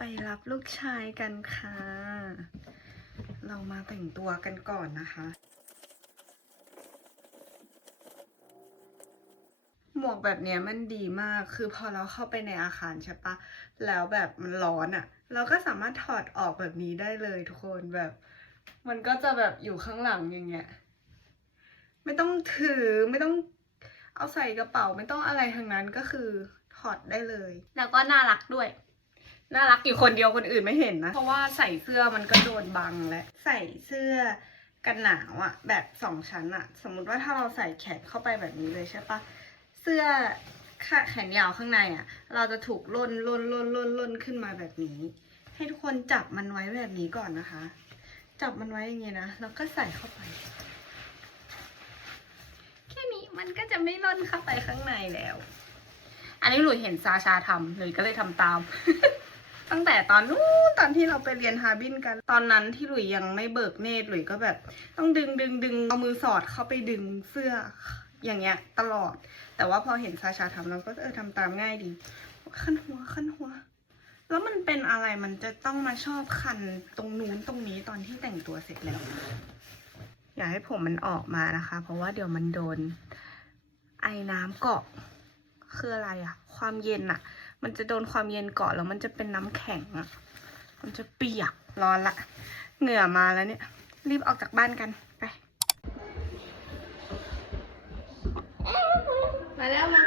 ไปรับลูกชายกันค่ะ เรามาแต่งตัวกันก่อนนะคะ หมวกแบบเนี้ยมันดีมาก คือพอเราเข้าไปในอาคารใช่ปะ แล้วแบบมันร้อนอะ่ะ เราก็สามารถถอดออกแบบนี้ได้เลยทุกคนแบบ มันก็จะแบบอยู่ข้างหลังอย่างเงี้ย ไม่ต้องถือไม่ต้องเอาใส่กระเป๋าไม่ต้องอะไรทั้งนั้นก็คือถอดได้เลย แล้วก็น่ารักด้วย น่ารักอยู่คนเดียวคนอื่นไม่เห็นนะ เพราะว่าใส่เสื้อมันก็โดนบังและใส่เสื้อกันหนาวอะแบบ2 ชั้นอะสมมุติว่าถ้าเราใส่แขนเข้าไปแบบนี้เลยใช่ปะเสื้อแขนยาวข้างในอะเราจะถูกล่นขึ้นมาแบบนี้ ให้ทุกคนจับมันไว้แบบนี้ก่อนนะคะ จับมันไว้อย่างงี้นะแล้วก็ใส่เข้าไปแค่นี้มันก็จะไม่ล่นเข้าไปข้างในแล้ว อันนี้หลุยเห็นซาชาทำหลุยก็เลยทำตาม ตั้งแต่ตอนนู้นตอนที่เราไปเรียนฮาร์บินกัน ตอนนั้นที่หลุยยังไม่เบิกเนตรหลุยก็แบบต้องดึงเอามือสอดเข้าไปดึงเสื้ออย่างเงี้ยตลอด แต่ว่าพอเห็นซาชาทำเราก็ทำตามง่ายดีคันหัวแล้วมันเป็นอะไรมันจะต้องมาชอบคันตรงนู้นตรงนี้ตอนที่แต่งตัวเสร็จแล้ว อย่าให้ผมมันออกมานะคะ เพราะว่าเดี๋ยวมันโดนไอ้น้ำเกาะคืออะไรอะความเย็นอะมันจะโดนความเย็นเกาะแล้วมันจะเป็นน้ำแข็งอะมันจะเปียกร้อนละเหงื่อมาแล้วเนี่ยรีบออกจากบ้านกันไปมาแล้วมา